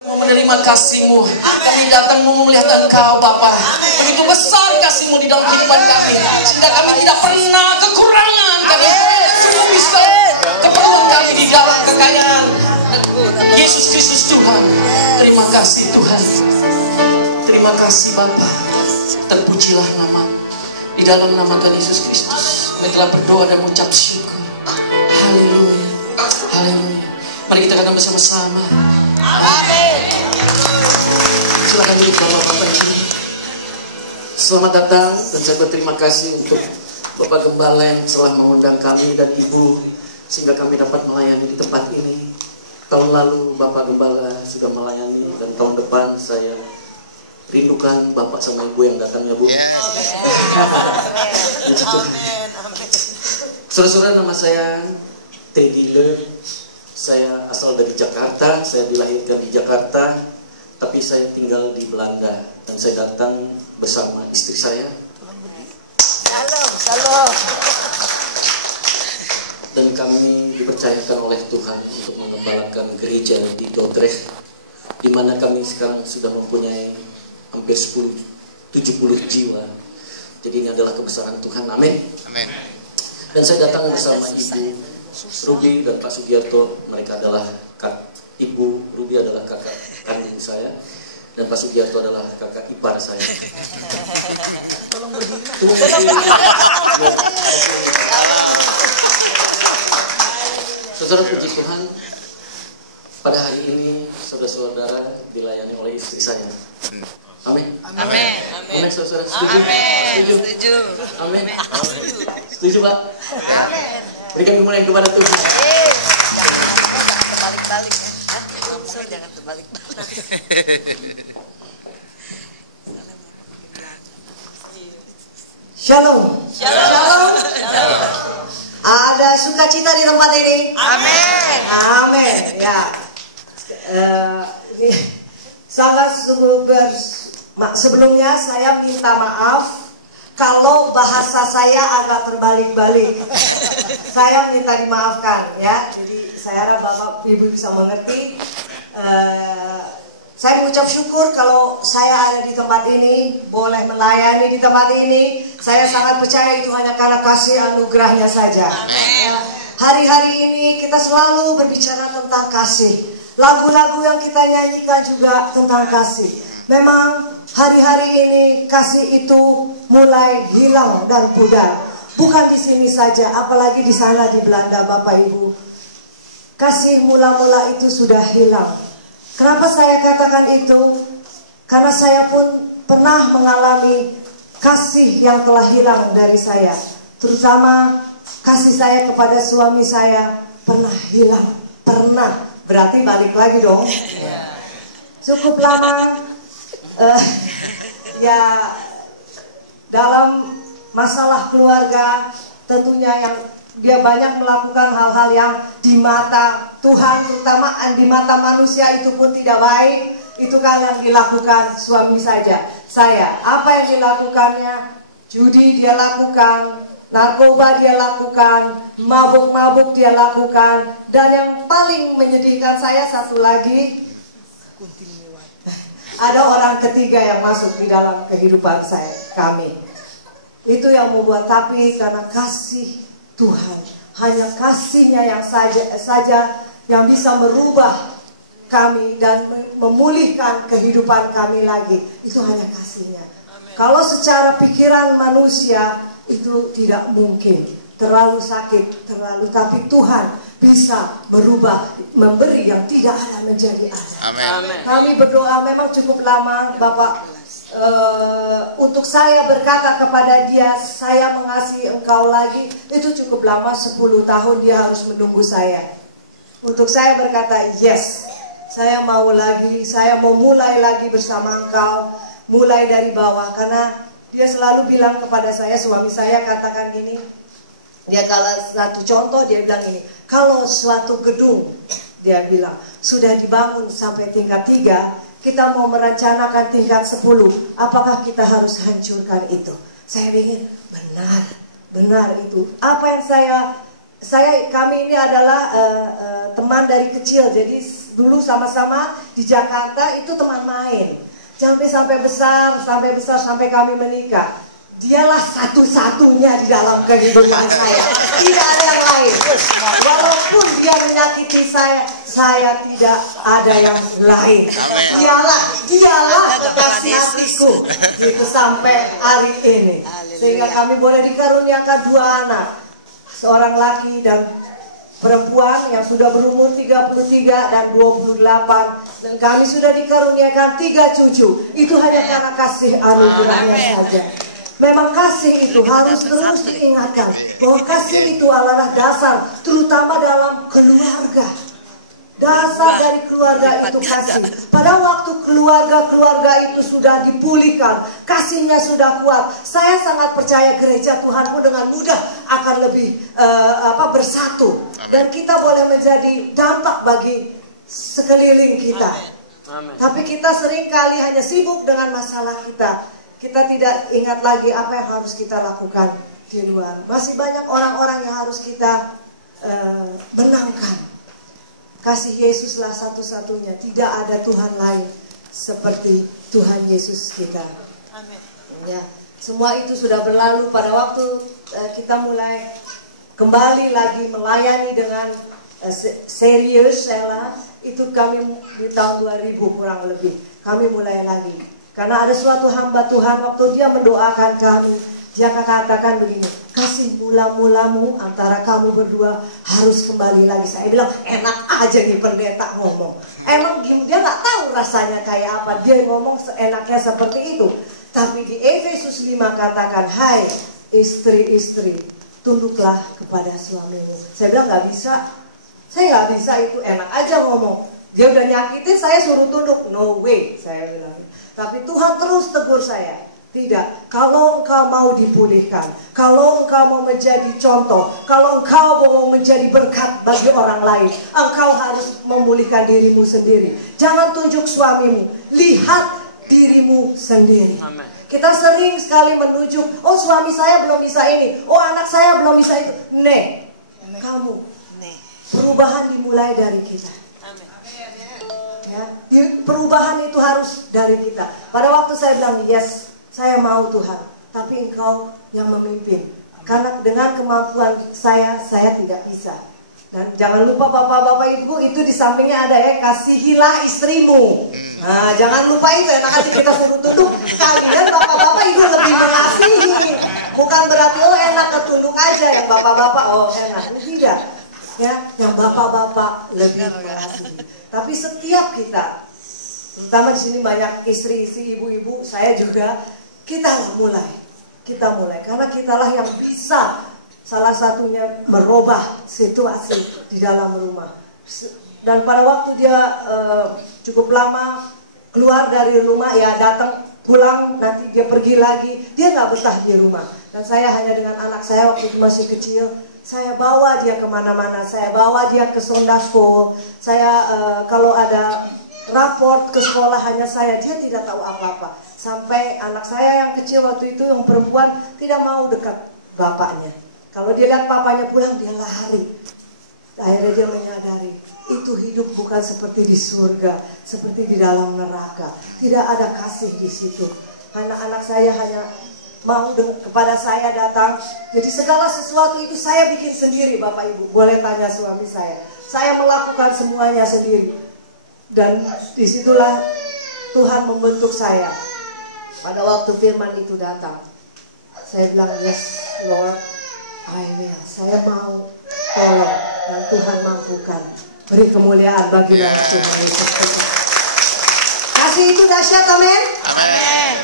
Menerima kasih-Mu, kami datang mau melihat Engkau Bapa. Begitu besar kasih-Mu di dalam kehidupan kami, sehingga kami tidak pernah kekurangan. Kami sungguh bisa keperluan kami di dalam kekayaan Yesus Kristus Tuhan. Terima kasih Tuhan, terima kasih Bapa. Terpujilah nama di dalam nama Tuhan Yesus Kristus. Kami telah berdoa dan mengucap syukur. Haleluya, haleluya. Mari kita katakan bersama-sama. Amin. Silakan duduk Bapak-Bapak Ibu. Selamat datang dan saya berterima kasih untuk Bapak Gembala yang telah mengundang kami dan Ibu sehingga kami dapat melayani di tempat ini. Tahun lalu Bapak Gembala sudah melayani dan tahun depan saya rindukan Bapak sama Ibu yang datang ya Bu. Saudara-saudara, nama saya Teddy Le. Saya asal dari Jakarta, saya dilahirkan di Jakarta, tapi saya tinggal di Belanda dan saya datang bersama istri saya. Shalom. Dan kami dipercayakan oleh Tuhan untuk mengembalakan gereja di Dordrecht, di mana kami sekarang sudah mempunyai hampir 70 jiwa. Jadi ini adalah kebesaran Tuhan. Amin. Amin. Dan saya datang bersama Ibu Ruby dan Pak Sugiarto. Mereka adalah Ibu Ruby adalah kakak kandung saya dan Pak Sugiarto adalah kakak ipar saya. Tolong berdiri. Saudara, puji Tuhan, pada hari ini saudara-saudara dilayani oleh istri saya. Amin. Amin. Amin. Saudara, setuju? Amin. Setuju. Amin. Setuju, Pak? Amin. Berikan kemuliaan kepada Tuhan. Jangan terbalik-balik ya. Jangan terbalik-balik. Shalom. Shalom. Ada sukacita di tempat ini. Amin. Amin. Ya. Ini sangat sungguh sebelumnya saya minta maaf kalau bahasa saya agak terbalik-balik. Saya minta dimaafkan ya. Jadi saya harap Bapak Ibu bisa mengerti. Saya mengucap syukur kalau saya ada di tempat ini, boleh melayani di tempat ini. Saya sangat percaya itu hanya karena kasih anugerahnya saja. Ya, hari-hari ini kita selalu berbicara tentang kasih. Lagu-lagu yang kita nyanyikan juga tentang kasih. Memang hari-hari ini kasih itu mulai hilang dan pudar. Bukan di sini saja, apalagi di sana di Belanda, Bapak Ibu. Kasih mula-mula itu sudah hilang. Kenapa saya katakan itu? Karena saya pun pernah mengalami kasih yang telah hilang dari saya. Terutama kasih saya kepada suami saya pernah hilang. Pernah, berarti balik lagi dong. Cukup lama. Ya, dalam masalah keluarga tentunya yang dia banyak melakukan hal-hal yang di mata Tuhan, terutama di mata manusia itu pun tidak baik. Itu kan yang dilakukan suami saya. Apa yang dilakukannya? Judi dia lakukan, narkoba dia lakukan, mabuk-mabuk dia lakukan, dan yang paling menyedihkan saya satu lagi, ada orang ketiga yang masuk di dalam kehidupan kami. Itu yang membuat, tapi karena kasih Tuhan, hanya kasihnya yang saja yang bisa merubah kami dan memulihkan kehidupan kami lagi. Itu hanya kasihnya. Kalau secara pikiran manusia itu tidak mungkin, terlalu sakit, tapi Tuhan bisa berubah, memberi yang tidak ada menjadi ada. Amin. Kami berdoa memang cukup lama, Bapak. Untuk saya berkata kepada dia, saya mengasihi engkau lagi, itu cukup lama, 10 tahun dia harus menunggu saya. Untuk saya berkata, yes, saya mau lagi, saya mau mulai lagi bersama engkau, mulai dari bawah. Karena dia selalu bilang kepada saya, suami saya katakan gini, dia kalau satu contoh dia bilang ini, kalau suatu gedung dia bilang sudah dibangun sampai tingkat 3, kita mau merencanakan tingkat 10, apakah kita harus hancurkan itu? Saya ingin benar itu. Apa yang kami ini adalah teman dari kecil, jadi dulu sama-sama di Jakarta itu teman main. Sampai besar, sampai kami menikah. Dialah satu-satunya di dalam kehidupan saya. Tidak ada yang lain. Walaupun dia menyakiti saya tidak ada yang lain. Dialah kekasih hatiku. Itu sampai hari ini. Sehingga kami boleh dikaruniakan 2 anak. Seorang laki dan perempuan yang sudah berumur 33 dan 28. Dan kami sudah dikaruniakan 3 cucu. Itu hanya karena kasih anugerahnya saja. Memang kasih itu harus terus diingatkan. Bahwa kasih itu adalah dasar. Terutama dalam keluarga. Dasar dari keluarga itu kasih. Pada waktu keluarga itu sudah dipulihkan, kasihnya sudah kuat. Saya sangat percaya gereja Tuhan pun dengan mudah akan lebih bersatu. Dan kita boleh menjadi dampak bagi sekeliling kita. Amen. Tapi kita seringkali hanya sibuk dengan masalah kita. Kita tidak ingat lagi apa yang harus kita lakukan di luar. Masih banyak orang-orang yang harus kita menangkan. Kasih Yesuslah satu-satunya. Tidak ada Tuhan lain seperti Tuhan Yesus kita. Amin. Ya, semua itu sudah berlalu pada waktu kita mulai kembali lagi melayani dengan serius. Itu kami di tahun 2000 kurang lebih. Kami mulai lagi. Karena ada suatu hamba Tuhan waktu dia mendoakan kami, dia katakan begini, kasih mula-mulamu antara kamu berdua harus kembali lagi. Saya bilang enak aja nih pendeta ngomong. Emang dia nggak tahu rasanya kayak apa, dia ngomong seenaknya seperti itu. Tapi di Efesus 5 katakan, hai istri-istri, tunduklah kepada suamimu. Saya bilang nggak bisa, saya nggak bisa itu, enak aja ngomong. Dia udah nyakitin saya suruh tunduk, no way, saya bilang. Tapi Tuhan terus tegur saya, tidak, kalau engkau mau dipulihkan, kalau engkau mau menjadi contoh, kalau engkau mau menjadi berkat bagi orang lain, engkau harus memulihkan dirimu sendiri. Jangan tunjuk suamimu, lihat dirimu sendiri. Amen. Kita sering sekali menunjuk, oh suami saya belum bisa ini, oh anak saya belum bisa itu. Kamu, perubahan dimulai dari kita. Ya, perubahan itu harus dari kita. Pada waktu saya bilang, yes, saya mau Tuhan, tapi engkau yang memimpin. Karena dengan kemampuan saya tidak bisa. Dan jangan lupa bapak-bapak ibu, itu di sampingnya ada ya, kasihilah istrimu. Nah, jangan lupa itu, enak aja kita suruh tunduk. Kalian bapak-bapak ibu lebih mengasihi. Bukan berarti, oh enak ketunduk aja, yang bapak-bapak, oh enak. Tidak. Ya, yang bapak-bapak lebih mengasihi. Tapi setiap kita, terutama di sini banyak istri-istri, ibu-ibu, saya juga, kita mulai, karena kitalah yang bisa salah satunya merubah situasi di dalam rumah. Dan pada waktu dia cukup lama keluar dari rumah, ya datang pulang, nanti dia pergi lagi, dia nggak betah di rumah. Dan saya hanya dengan anak saya waktu itu masih kecil. Saya bawa dia kemana-mana, saya bawa dia ke Sunday School. Saya kalau ada raport ke sekolah hanya dia tidak tahu apa-apa. Sampai anak saya yang kecil waktu itu, yang perempuan, tidak mau dekat bapaknya. Kalau dia lihat papanya pulang, dia lari. Akhirnya dia menyadari, itu hidup bukan seperti di surga, seperti di dalam neraka. Tidak ada kasih di situ. Anak-anak saya hanya mau kepada saya datang. Jadi segala sesuatu itu saya bikin sendiri, Bapak Ibu. Boleh tanya suami saya. Saya melakukan semuanya sendiri. Dan disitulah Tuhan membentuk saya. Pada waktu firman itu datang, saya bilang, yes Lord, I will. Saya mau, tolong. Dan Tuhan mampukan. Beri kemuliaan bagi nama Tuhan Yesus Kristus. Kasih itu dahsyat, amin. Amin.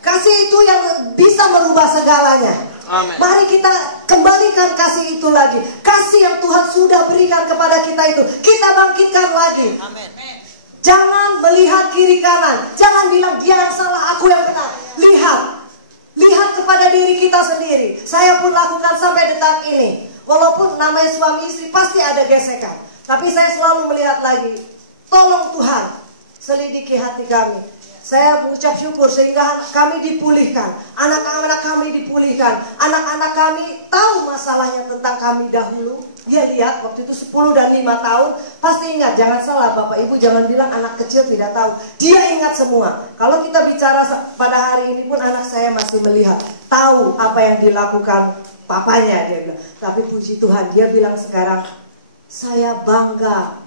Kasih itu yang bisa merubah segalanya. Amen. Mari kita kembalikan kasih itu lagi. Kasih yang Tuhan sudah berikan kepada kita itu, kita bangkitkan lagi. Amen. Jangan melihat kiri kanan. Jangan bilang dia yang salah, aku yang benar. Lihat kepada diri kita sendiri. Saya pun lakukan sampai detik ini. Walaupun namanya suami istri pasti ada gesekan, tapi saya selalu melihat lagi. Tolong Tuhan, selidiki hati kami. Saya mengucap syukur sehingga kami dipulihkan, anak-anak kami dipulihkan, anak-anak kami tahu masalahnya tentang kami dahulu, Dia lihat waktu itu 10 dan 5 tahun. Pasti ingat, jangan salah Bapak Ibu, jangan bilang anak kecil tidak tahu. Dia ingat semua. Kalau kita bicara pada hari ini pun anak saya masih melihat, tahu apa yang dilakukan papanya, dia bilang. Tapi puji Tuhan, dia bilang sekarang, saya bangga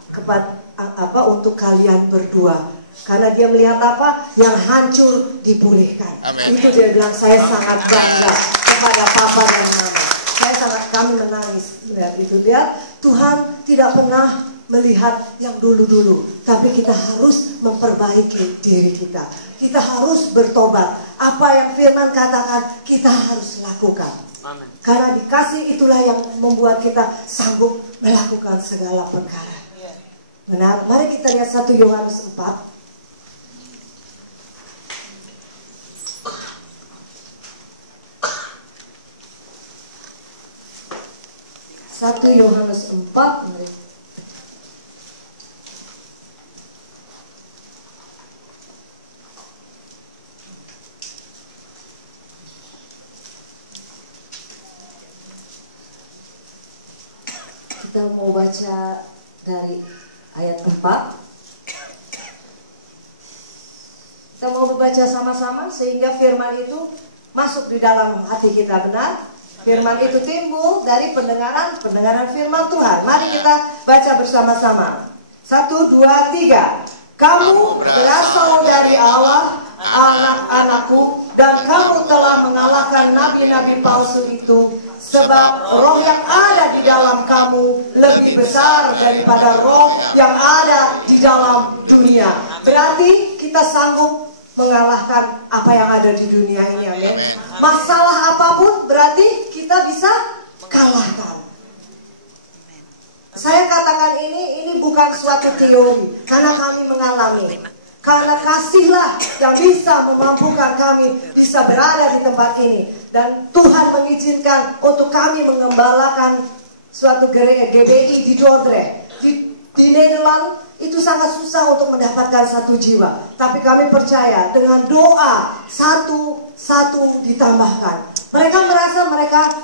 untuk kalian berdua. Karena dia melihat apa yang hancur dipulihkan. Amen. Itu dia bilang, saya sangat bangga kepada papa dan mama. Kami menangis melihat itu. Dia Tuhan tidak pernah melihat yang dulu-dulu, tapi kita harus memperbaiki diri kita. Kita harus bertobat. Apa yang firman katakan kita harus lakukan. Amen. Karena dikasih itulah yang membuat kita sanggup melakukan segala perkara. Benar. Mari kita lihat 1 Yohanes 4. 1 Yohanes 4. Kita mau baca dari ayat 4. Kita mau membaca sama-sama sehingga firman itu masuk di dalam hati kita, benar? Firman itu timbul dari pendengaran firman Tuhan. Mari kita baca bersama-sama. 1, 2, 3. Kamu berasal dari Allah, anak-anakku, dan kamu telah mengalahkan nabi-nabi palsu itu, sebab roh yang ada di dalam kamu lebih besar daripada roh yang ada di dalam dunia. Berarti kita sanggup mengalahkan apa yang ada di dunia ini, amin. Masalah apapun berarti kita bisa kalahkan. Saya katakan ini bukan suatu teori, karena kami mengalami. Karena kasihlah yang bisa memampukan kami bisa berada di tempat ini. Dan Tuhan mengizinkan untuk kami mengembalakan suatu GBI di Dordrecht. Di Nederland itu sangat susah untuk mendapatkan 1 jiwa. Tapi kami percaya dengan doa satu ditambahkan. Mereka merasa mereka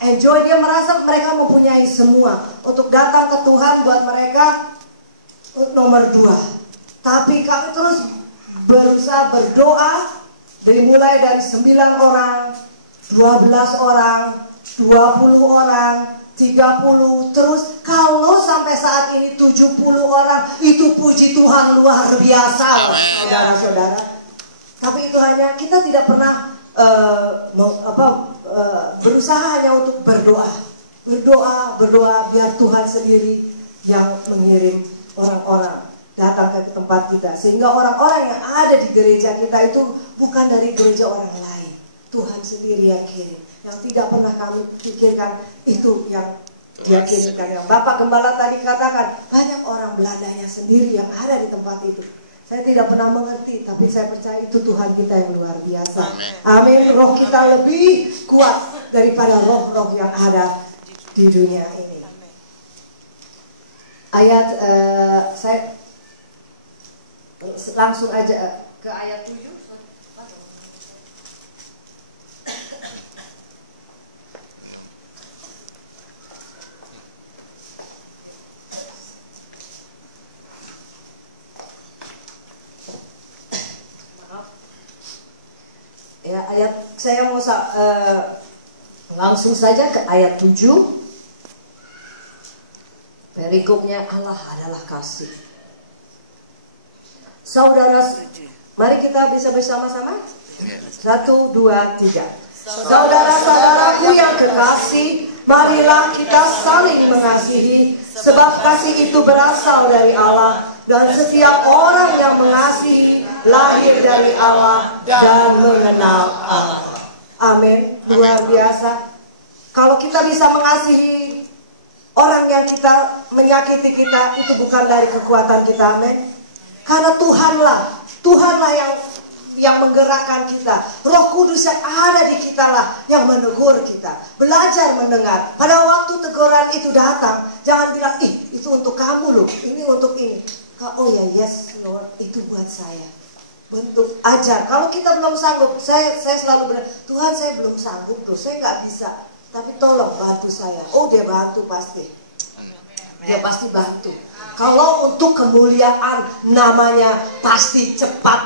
enjoy, dia merasa mereka mempunyai semua untuk datang ke Tuhan buat mereka nomor 2. Tapi kami terus berusaha berdoa, dimulai dari 9 orang, 12 orang, 20 orang, 30, terus kalau sampai saat ini 70 orang, itu puji Tuhan luar biasa, saudara-saudara. Tapi itu hanya kita tidak pernah berusaha hanya untuk berdoa biar Tuhan sendiri yang mengirim orang-orang datang ke tempat kita, sehingga orang-orang yang ada di gereja kita itu bukan dari gereja orang lain, Tuhan sendiri yang kirim. Yang tidak pernah kami pikirkan itu yang dia kirimkan. Yang Bapak Gembala tadi katakan, banyak orang Belandanya sendiri yang ada di tempat itu. Saya tidak pernah mengerti, tapi saya percaya itu Tuhan kita yang luar biasa. Amin. Roh kita lebih kuat daripada roh-roh yang ada di dunia ini. Ayat saya langsung aja ke ayat 7. Ya, ayat saya mau langsung saja ke ayat 7. Perikopnya Allah adalah kasih. Saudara, mari kita bisa bersama-sama. 1, 2, 3. Saudara-saudaraku yang kekasih, marilah kita saling mengasihi, sebab kasih itu berasal dari Allah, dan setiap orang yang mengasihi lahir dari Allah dan mengenal Allah. Amin. Luar biasa. Kalau kita bisa mengasihi orang yang kita menyakiti kita, itu bukan dari kekuatan kita, amin. Karena Tuhanlah yang menggerakkan kita. Roh Kudus yang ada di kita lah yang menegur kita. Belajar mendengar. Pada waktu teguran itu datang, jangan bilang, itu untuk kamu loh, ini untuk ini. Oh ya, yes Lord, itu buat saya. Bentuk ajar. Kalau kita belum sanggup, saya selalu bilang, Tuhan saya belum sanggup loh, saya nggak bisa. Tapi tolong bantu saya. Oh dia bantu pasti. Dia pasti bantu. Kalau untuk kemuliaan namanya pasti cepat.